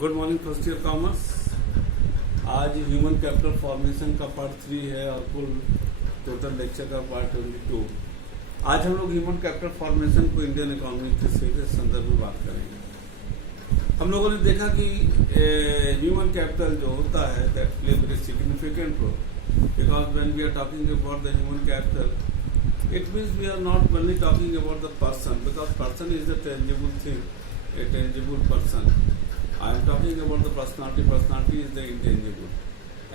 Good morning first year commerce. आज human capital formation का part 3 है और कुल टोटल लेक्चर का पार्ट 22। आज हम लोग ह्यूमन कैपिटल फॉर्मेशन को इंडियन इकोनॉमी के संदर्भ में बात करेंगे। हम लोगों ने देखा कि ह्यूमन कैपिटल जो होता है that play very significant role because when we are talking about the human capital it means we are not only talking about the person because person is the tangible thing, a tangible person. I am talking about the personality. Personality is the intangible,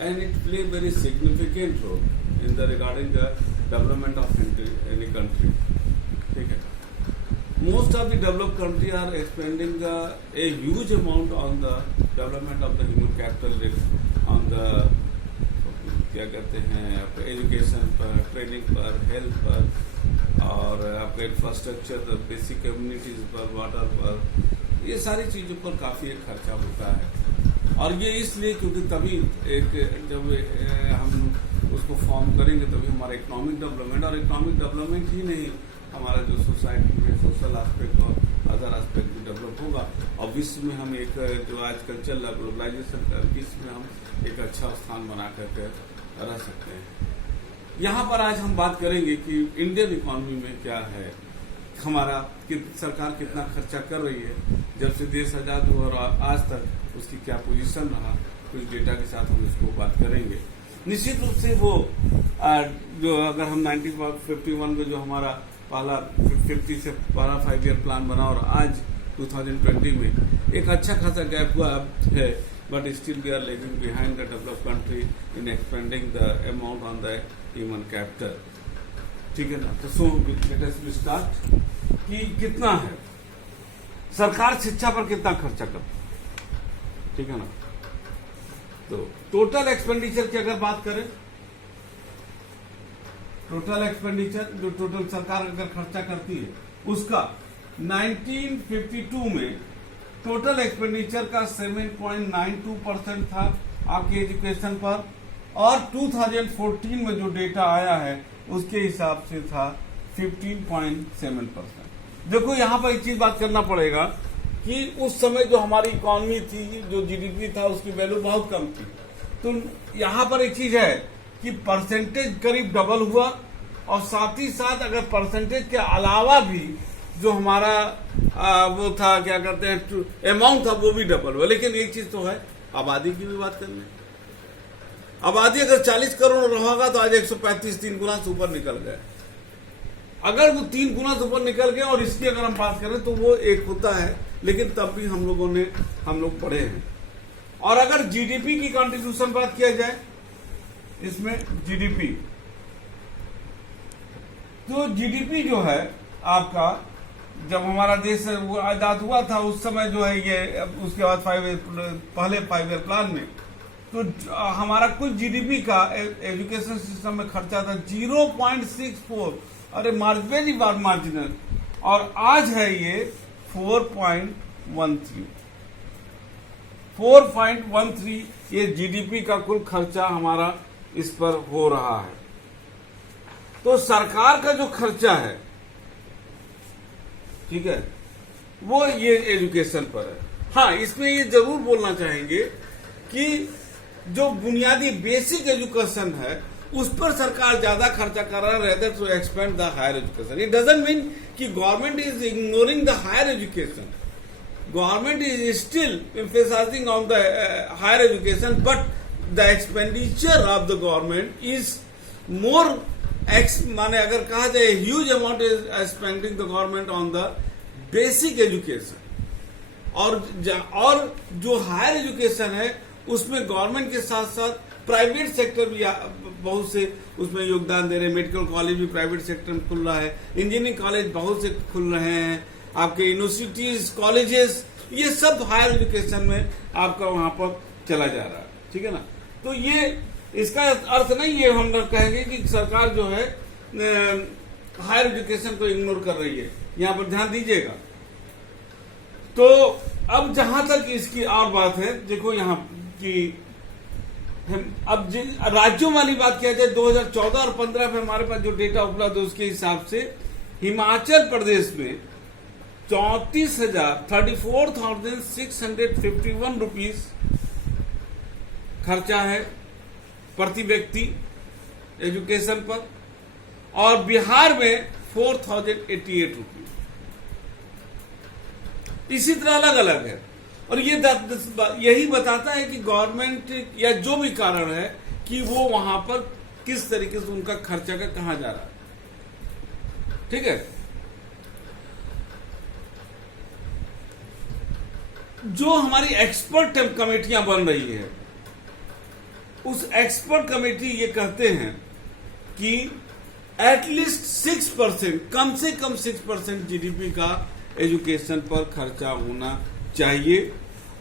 and it play very significant role in the regarding the development of any country. Okay. Most of the developed country are expending a huge amount on the development of the human capital, on the क्या कहते हैं आपका education पर, training पर, health पर और आपका infrastructure, basic communities पर, वाटर पर, ये सारी चीज़ों पर काफ़ी एक खर्चा होता है। और ये इसलिए क्योंकि तभी एक जब हम उसको फॉर्म करेंगे तभी हमारा इकोनॉमिक डेवलपमेंट, और इकोनॉमिक डेवलपमेंट ही नहीं हमारा जो सोसाइटी में सोशल एस्पेक्ट और अदर एस्पेक्ट भी डेवलप होगा और विश्व में हम एक जो आजकल चल रहा ग्लोबलाइजेशन का, विश्व में हम एक अच्छा स्थान बना करके रह सकते हैं। यहाँ पर आज हम बात करेंगे कि इंडियन इकोनॉमी में क्या है, हमारा सरकार कितना खर्चा कर रही है, जब से देश आजाद हुआ और आज तक उसकी क्या पोजीशन रहा, कुछ डेटा के साथ हम इसको बात करेंगे। निश्चित रूप से वो जो अगर हम 1951 में जो हमारा पहला 50 से पहला 5 ईयर प्लान बना और आज 2020 में एक अच्छा खासा गैप हुआ है, but still we are lagging behind the developed country in expanding the amount on the human capital. ठीक है ना। तो सो लेट अस स्टार्ट कि कितना है सरकार शिक्षा पर कितना खर्चा करती है, ठीक है ना। तो टोटल एक्सपेंडिचर की अगर बात करें, टोटल एक्सपेंडिचर जो टोटल सरकार अगर खर्चा करती है उसका 1952 में टोटल एक्सपेंडिचर का 7.92% था आपके एजुकेशन पर, और 2014 में जो डेटा आया है उसके हिसाब से था 15.7%। देखो यहाँ पर एक चीज बात करना पड़ेगा कि उस समय जो हमारी इकोनॉमी थी, जो जीडीपी था, उसकी वैल्यू बहुत कम थी। तो यहाँ पर एक चीज है कि परसेंटेज करीब डबल हुआ, और साथ ही साथ अगर परसेंटेज के अलावा भी जो हमारा वो था क्या कहते हैं अमाउंट था वो भी डबल हुआ। लेकिन एक चीज तो है, आबादी की भी बात करनी। आबादी अगर 40 करोड़ रहेगा तो आज 135 3 गुना से ऊपर निकल गए। अगर वो 3 गुना से ऊपर निकल गए और इसकी अगर हम बात करें तो वो एक होता है, लेकिन तब भी हम लोग पढ़े हैं। और अगर जीडीपी की कंट्रीब्यूशन बात किया जाए इसमें जीडीपी, तो जीडीपी जो है आपका जब हमारा देश वो आजाद हुआ था उस समय जो है ये, उसके बाद पहले 5 ईयर प्लान में तो हमारा कुल जीडीपी का एजुकेशन सिस्टम में खर्चा था 0.64, अरे वेरी मार्जिनल, और आज है ये 4.13 ये जीडीपी का कुल खर्चा हमारा इस पर हो रहा है। तो सरकार का जो खर्चा है, ठीक है, वो ये एजुकेशन पर है। हाँ, इसमें ये जरूर बोलना चाहेंगे कि जो बुनियादी बेसिक एजुकेशन है उस पर सरकार ज्यादा खर्चा कर रहा है rather to expend the higher education. It doesn't mean कि government is ignoring the higher education, government is still emphasizing on the higher education, but the expenditure of the government is more माने अगर कहा जाए huge amount is spending the government on the basic education. और जो higher education है उसमें government के साथ साथ प्राइवेट सेक्टर भी बहुत से उसमें योगदान दे रहे हैं। मेडिकल कॉलेज भी प्राइवेट सेक्टर में खुल रहा है, इंजीनियरिंग कॉलेज बहुत से खुल रहे हैं, आपके यूनिवर्सिटीज, कॉलेजेस, ये सब हायर एजुकेशन में आपका वहां पर चला जा रहा है, ठीक है ना। तो ये इसका अर्थ नहीं है हम लोग कहेंगे कि सरकार जो है हायर एजुकेशन को इग्नोर कर रही है, यहाँ पर ध्यान दीजिएगा। तो अब जहां तक इसकी और बात है, देखो यहाँ की अब राज्यों वाली बात किया जाए 2014 और 15 में हमारे पास जो डेटा उपलब्ध है उसके हिसाब से हिमाचल प्रदेश में 34,651 रुपीज खर्चा है प्रति व्यक्ति एजुकेशन पर, और बिहार में 4,088 रुपीज। इसी तरह अलग अलग है। और ये यही बताता है कि गवर्नमेंट या जो भी कारण है कि वो वहां पर किस तरीके से उनका खर्चा का कहां जा रहा है। ठीक है। जो हमारी एक्सपर्ट कमेटियां बन रही है, उस एक्सपर्ट कमेटी ये कहते हैं कि एटलीस्ट 6%, कम से कम 6% जीडीपी का एजुकेशन पर खर्चा होना चाहिए।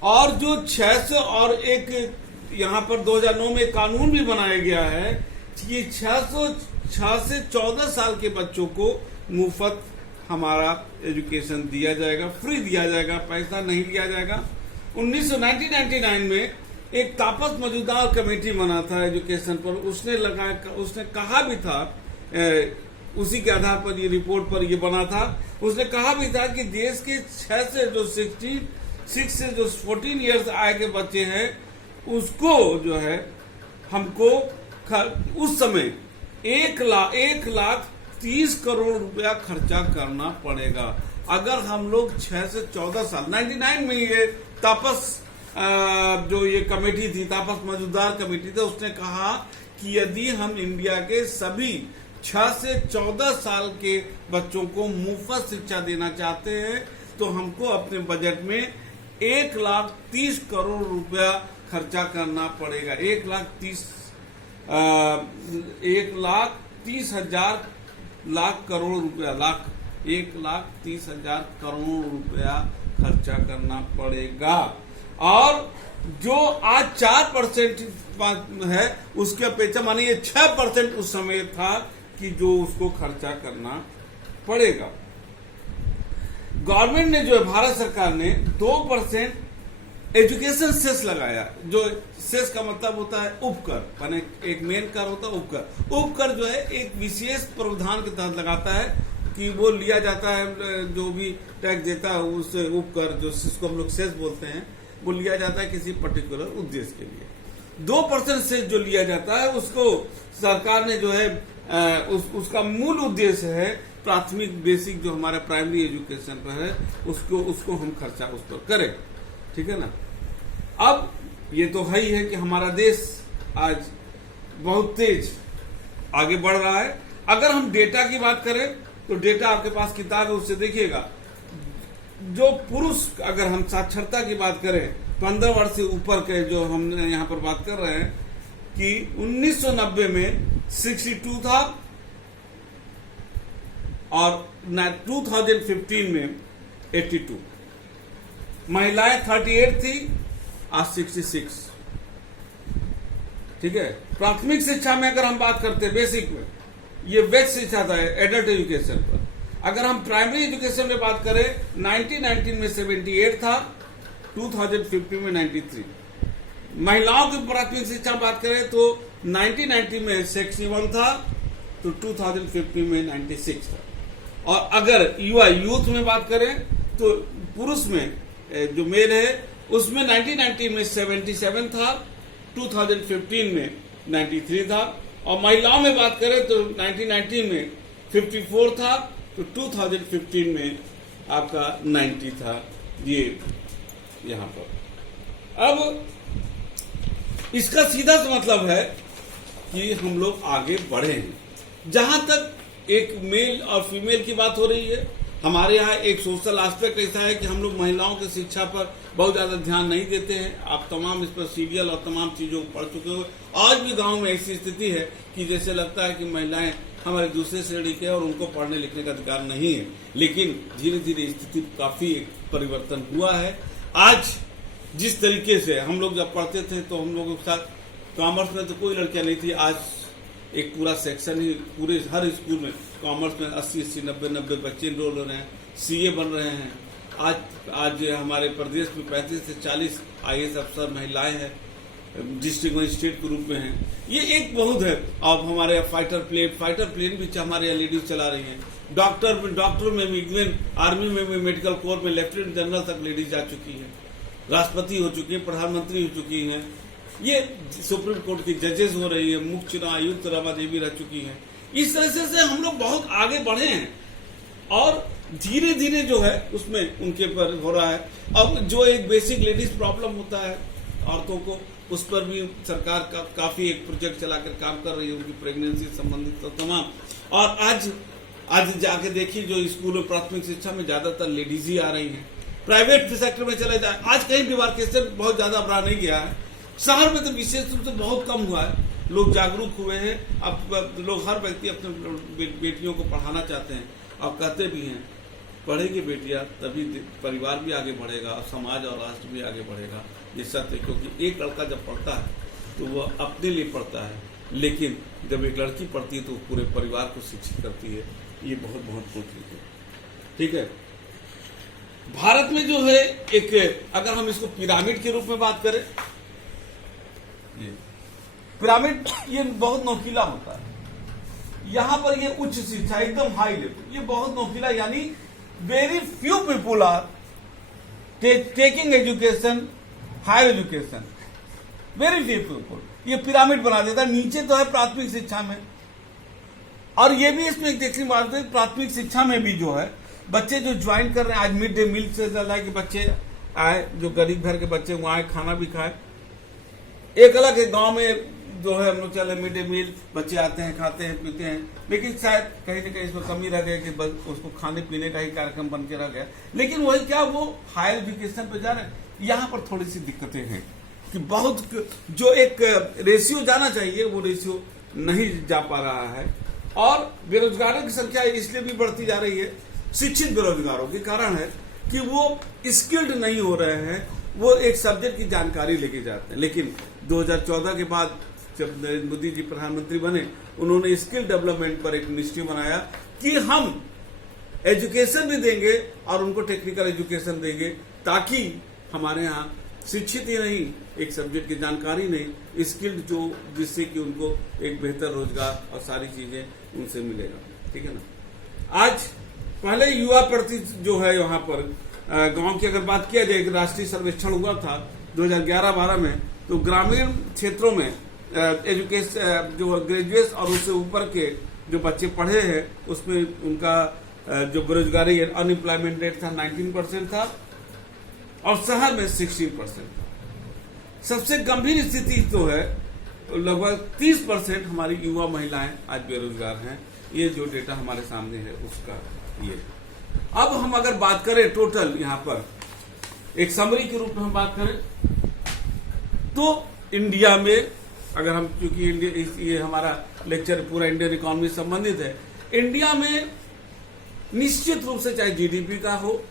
और जो 600 और एक यहां पर 2009 में कानून भी बनाया गया है कि 6 से 14 साल के बच्चों को मुफ्त हमारा एजुकेशन दिया जाएगा, फ्री दिया जाएगा, पैसा नहीं लिया जाएगा। 1999 में एक तापस मजूमदार कमेटी बना था एजुकेशन पर, उसने कहा भी था, उसी के आधार पर ये रिपोर्ट पर ये बना था, उसने कहा भी था कि देश के 6 से जो 6 से जो 14 इयर्स आए के बच्चे हैं, उसको जो है हमको उस समय 1,30 करोड़ रुपया खर्चा करना पड़ेगा। अगर हम लोग 6 से 14 साल 99 में ये तापस जो ये कमेटी थी, तापस मजूमदार कमेटी थी, उसने कहा कि यदि हम इंडिया के सभी 6 से 14 साल के बच्चों को मुफ्त शिक्षा देना चाहते हैं तो हमको अपने बजट में 1,30 करोड़ रुपया खर्चा करना पड़ेगा। 1,30,000 करोड़ रुपया, 1,30,000 करोड़ रुपया खर्चा करना पड़ेगा। और जो आज 4% है उसके अपेक्षा माने ये 6% उस समय था कि जो उसको खर्चा करना पड़ेगा। गवर्नमेंट ने जो है, भारत सरकार ने 2% एजुकेशन सेस लगाया। जो सेस का मतलब होता है उपकर, माने एक मेन कर होता है उपकर। उपकर जो है एक विशेष प्रावधान के तहत लगाता है कि वो लिया जाता है, जो भी टैक्स देता है उससे उपकर, जो जिसको हम लोग सेस बोलते हैं, वो लिया जाता है किसी पर्टिकुलर उद्देश्य के लिए। 2% से जो लिया जाता है उसको सरकार ने जो है उसका मूल उद्देश्य है प्राथमिक बेसिक जो हमारा प्राइमरी एजुकेशन पर है उसको हम खर्चा उस पर करें। ठीक है ना। अब ये तो है ही है कि हमारा देश आज बहुत तेज आगे बढ़ रहा है। अगर हम डेटा की बात करें तो डेटा आपके पास किताब है, उससे देखिएगा। जो पुरुष, अगर हम साक्षरता की बात करें 15 वर्ष से ऊपर के, जो हम यहाँ पर बात कर रहे हैं कि 1990 में 62 था और 2015 में 82। महिलाएं 38 थी, आज 66। ठीक है। प्राथमिक शिक्षा में अगर हम बात करते हैं, बेसिक में, ये बेस्ट शिक्षा था एडल्ट एजुकेशन पर। अगर हम प्राइमरी एजुकेशन में बात करें 1919 में 78 था, 2015 में 93। महिलाओं की प्राथमिक शिक्षा बात करें तो 1990 में 61 था, तो 2015 में 96 था। और अगर यूथ में बात करें तो पुरुष में जो मेल है उसमें 1990 में 77 था, 2015 में 93 था। और महिलाओं में बात करें तो 1990 में 54 था, तो 2015 में आपका 90 था। ये यहां पर अब इसका सीधा सा मतलब है कि हम लोग आगे बढ़े हैं। जहां तक एक मेल और फीमेल की बात हो रही है, हमारे यहाँ एक सोशल एस्पेक्ट ऐसा है कि हम लोग महिलाओं की शिक्षा पर बहुत ज्यादा ध्यान नहीं देते हैं। आप तमाम इस पर सीरियल और तमाम चीजों को पढ़ चुके हो। आज भी गांव में ऐसी स्थिति है कि जैसे लगता है कि महिलाएं हमारे दूसरे श्रेणी के और उनको पढ़ने लिखने का अधिकार नहीं है। लेकिन धीरे धीरे स्थिति काफी परिवर्तन हुआ है। आज जिस तरीके से हम लोग जब पढ़ते थे तो हम लोगों के साथ कॉमर्स में तो कोई लड़कियां नहीं थी। आज एक पूरा सेक्शन ही पूरे हर स्कूल में कॉमर्स में 80-80, 90-90 बच्चे इनरोल हो रहे हैं, सीए बन रहे हैं। आज हमारे प्रदेश में 35 से 40 आईएएस अफसर महिलाएं हैं। डिस्ट्रिक्ट मजिस्ट्रेट के रूप में हैं। ये एक बहुत है। अब हमारे यहाँ फाइटर प्लेन भी हमारे यहाँ लेडीज चला रही हैं। डॉक्टर में भी, इवन आर्मी में भी, मेडिकल कोर में लेफ्टिनेंट जनरल तक लेडीज जा चुकी हैं, राष्ट्रपति हो चुकी है, प्रधानमंत्री हो चुकी हैं। ये सुप्रीम कोर्ट की जजेस हो रही है, मुख्य चुनाव आयुक्त रमा देवी रह चुकी हैं। इस तरह से हम लोग बहुत आगे बढ़े हैं और धीरे धीरे जो है उसमें उनके पर हो रहा है। अब जो एक बेसिक लेडीज प्रॉब्लम होता है औरतों को, उस पर भी सरकार काफी एक प्रोजेक्ट चलाकर काम कर रही है, उनकी प्रेगनेंसी संबंधित तो तमाम। और आज जाके देखिए जो स्कूल और प्राथमिक शिक्षा में ज्यादातर लेडीज ही आ रही हैं। प्राइवेट सेक्टर में चले जाए, आज कहीं डिमार्केशन बहुत ज्यादा बढ़ा नहीं गया है। शहर में तो विशेष रूप से बहुत कम हुआ है, लोग जागरूक हुए हैं। अब लोग, हर व्यक्ति अपने बेटियों को पढ़ाना चाहते हैं और कहते भी हैं पढ़ेगी बेटियां तभी परिवार भी आगे बढ़ेगा और समाज और राष्ट्र भी आगे बढ़ेगा। ये सत्य, क्योंकि एक लड़का जब पढ़ता है तो वह अपने लिए पढ़ता है, लेकिन जब एक लड़की पढ़ती है तो पूरे परिवार को शिक्षित करती है। ये बहुत महत्वपूर्ण चीज है। ठीक है, भारत में जो है एक, अगर हम इसको पिरामिड के रूप में बात करें, पिरामिड ये बहुत नोकीला होता है। यहां पर ये उच्च शिक्षा एकदम हाई लेवल, ये बहुत नोकीला, यानी very few people are taking education, higher education, very few people. ये पिरामिड बना देता है। नीचे तो है प्राथमिक शिक्षा में, और ये भी इसमें एक देखने बात है, प्राथमिक शिक्षा में भी जो है बच्चे जो ज्वाइन कर रहे हैं, आज मिड डे मील से ज्यादा है कि बच्चे आए, जो गरीब घर के बच्चे वहां आए, खाना भी खाए। एक अलग है गांव में जो है हम लोग चले मिड डे मील, बच्चे आते हैं, खाते हैं, पीते हैं, लेकिन शायद कहीं न कहीं इसमें कमी रह गई कि बस उसको खाने पीने का ही कार्यक्रम बन के रह गया। लेकिन वही क्या, वो हायर एजुकेशन पे जा रहे हैं। यहाँ पर थोड़ी सी दिक्कतें हैं कि बहुत जो एक रेशियो जाना चाहिए वो रेशियो नहीं जा पा रहा है, और बेरोजगारों की संख्या इसलिए भी बढ़ती जा रही है, शिक्षित बेरोजगारों के कारण है कि वो स्किल्ड नहीं हो रहे हैं, वो एक सब्जेक्ट की जानकारी लेके जाते हैं। लेकिन 2014 के बाद जब नरेंद्र मोदी जी प्रधानमंत्री बने, उन्होंने स्किल डेवलपमेंट पर एक इनिशिएटिव बनाया कि हम एजुकेशन भी देंगे और उनको टेक्निकल एजुकेशन देंगे, ताकि हमारे यहाँ शिक्षित ही नहीं, एक सब्जेक्ट की जानकारी नहीं, स्किल्ड जो, जिससे कि उनको एक बेहतर रोजगार और सारी चीजें उनसे मिलेगा। ठीक है ना। आज पहले युवा प्रति जो है यहाँ पर गांव की अगर बात किया जाए, राष्ट्रीय सर्वेक्षण हुआ था 2011-12 में, तो ग्रामीण क्षेत्रों में एजुकेशन जो ग्रेजुएट और उससे ऊपर के जो बच्चे पढ़े हैं, उसमें उनका जो बेरोजगारी अनएम्प्लॉयमेंट रेट था 19% था, और शहर में 16% था। सबसे गंभीर स्थिति तो है, लगभग 30% हमारी युवा महिलाएं आज बेरोजगार हैं। ये जो डेटा हमारे सामने है उसका ये। अब हम अगर बात करें टोटल, यहाँ पर एक समरी के रूप में हम बात करें तो इंडिया में, अगर हम, क्योंकि इंडिया, ये हमारा लेक्चर पूरा इंडियन इकोनॉमी से संबंधित है, इंडिया में निश्चित रूप से चाहे जीडीपी का हो,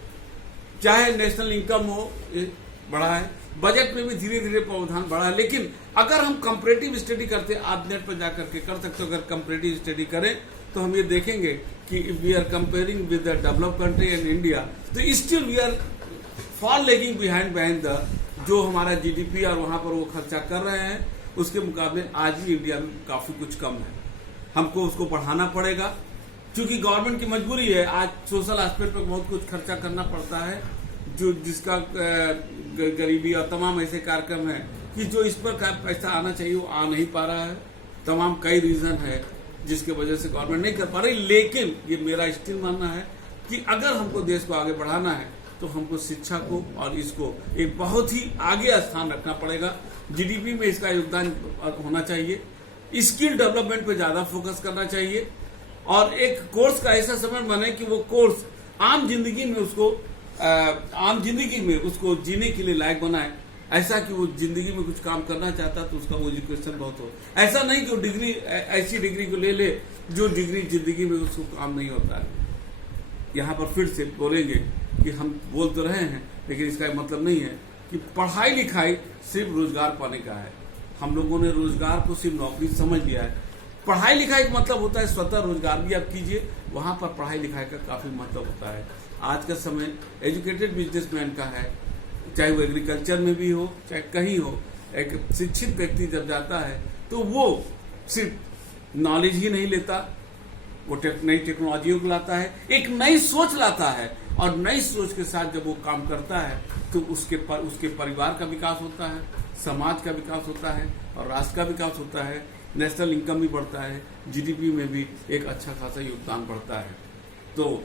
चाहे नेशनल इनकम हो, बढ़ा है। बजट में भी धीरे धीरे प्रावधान बढ़ा है। लेकिन अगर हम कंपैरेटिव स्टडी करते, आप नेट पर जाकर के कर सकते हो, अगर कंपैरेटिव स्टडी करें तो हम ये देखेंगे कि we are comparing with the developed country and India, तो still we are for lagging behind the जो हमारा जीडीपी और वहां पर वो खर्चा कर रहे हैं, उसके मुकाबले आज भी इंडिया में काफी कुछ कम है। हमको उसको बढ़ाना पड़ेगा, क्योंकि गवर्नमेंट की मजबूरी है। आज सोशल एस्पेक्ट पर बहुत कुछ खर्चा करना पड़ता है, जो जिसका गरीबी और तमाम ऐसे कार्यक्रम है कि जो इस पर पैसा आना चाहिए वो आ नहीं पा रहा है। तमाम कई रीजन है जिसके वजह से गवर्नमेंट नहीं कर पा रही। लेकिन ये मेरा स्टिल मानना है कि अगर हमको देश को आगे बढ़ाना है तो हमको शिक्षा को और इसको एक बहुत ही आगे स्थान रखना पड़ेगा। जीडीपी में इसका योगदान होना चाहिए, स्किल डेवलपमेंट पे ज्यादा फोकस करना चाहिए, और एक कोर्स का ऐसा समय बने कि वो कोर्स आम जिंदगी में उसको जीने के लिए लायक बनाए, ऐसा कि वो जिंदगी में कुछ काम करना चाहता तो उसका वो एजुकेशन बहुत हो। ऐसा नहीं कि वो डिग्री, ऐसी डिग्री को ले ले जो डिग्री जिंदगी में उसको काम नहीं होता है। यहाँ पर फिर से बोलेंगे कि हम बोल तो रहे हैं, लेकिन इसका मतलब नहीं है कि पढ़ाई लिखाई सिर्फ रोजगार पाने का है। हम लोगों ने रोजगार को सिर्फ नौकरी समझ लिया है। पढ़ाई लिखाई का मतलब होता है स्वतः रोजगार भी आप कीजिए, वहां पर पढ़ाई लिखाई का काफी मतलब होता है। आज का समय एजुकेटेड बिजनेसमैन का है, चाहे वो एग्रीकल्चर में भी हो, चाहे कहीं हो, एक शिक्षित व्यक्ति जब जाता है तो वो सिर्फ नॉलेज ही नहीं लेता, वो नई टेक्नोलॉजियों को लाता है, एक नई सोच लाता है, और नई सोच के साथ जब वो काम करता है तो उसके परिवार का विकास होता है, समाज का विकास होता है और राष्ट्र का विकास होता है, नेशनल इनकम भी बढ़ता है, जीडीपी में भी एक अच्छा खासा योगदान बढ़ता है। तो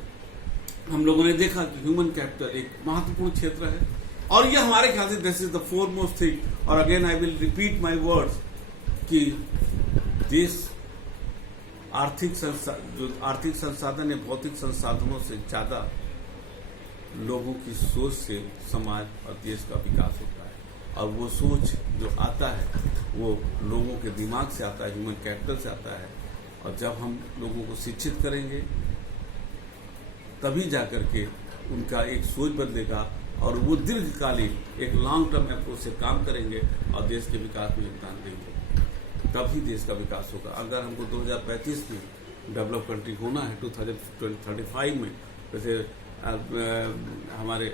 हम लोगों ने देखा कि ह्यूमन कैपिटल एक महत्वपूर्ण क्षेत्र है, और ये हमारे ख्याल से this is the foremost thing. और again I will repeat my words कि देश जो आर्थिक संसाधन या भौतिक संसाधनों से ज्यादा लोगों की सोच से समाज और देश का विकास होता है, और वो सोच जो आता है वो लोगों के दिमाग से आता है, ह्यूमन कैपिटल से आता है। और जब हम लोगों को शिक्षित करेंगे तभी जाकर के उनका एक सोच बदलेगा, और वो दीर्घकालीन एक लॉन्ग टर्म अप्रोच से काम करेंगे और देश के विकास में योगदान देंगे, तभी देश का विकास होगा। अगर हमको 2035 में डेवलप कंट्री होना है, 2035 में, जैसे हमारे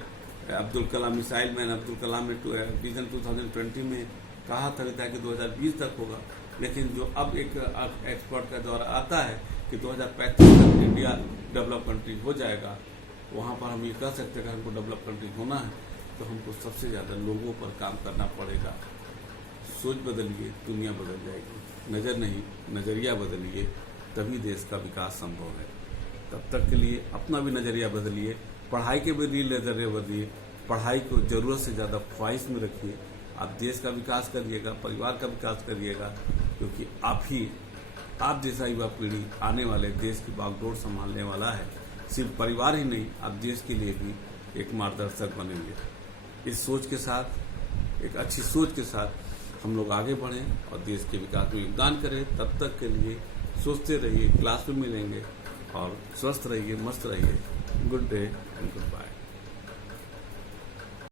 अब्दुल कलाम मिसाइल मैन अब्दुल कलाम ने विजन 2020 में कहा था कि 2020 तक होगा, लेकिन जो अब एक एक्सपर्ट का दौरा आता है कि 2035 तक इंडिया डेवलप कंट्री हो जाएगा, वहाँ पर हम ये कह सकते हैं कि हमको डेवलप कंट्री होना है तो हमको सबसे ज़्यादा लोगों पर काम करना पड़ेगा। सोच बदलिए, दुनिया बदल जाएगी। नज़र नहीं, नज़रिया बदलिए, तभी देश का विकास संभव है। तब तक के लिए अपना भी नज़रिया बदलिए, पढ़ाई के भी नज़रिया बदलिए, पढ़ाई को ज़रूरत से ज़्यादा ख्वाहिश में रखिए। आप देश का विकास करिएगा, परिवार का विकास करिएगा, क्योंकि आप जैसा युवा पीढ़ी आने वाले देश की बागडोर संभालने वाला है। सिर्फ परिवार ही नहीं, आप देश के लिए भी एक मार्गदर्शक बनेंगे। इस सोच के साथ, एक अच्छी सोच के साथ हम लोग आगे बढ़ें और देश के विकास में योगदान करें। तब तक के लिए सोचते रहिए, क्लास में मिलेंगे, और स्वस्थ रहिए, मस्त रहिए। Good day and good bye.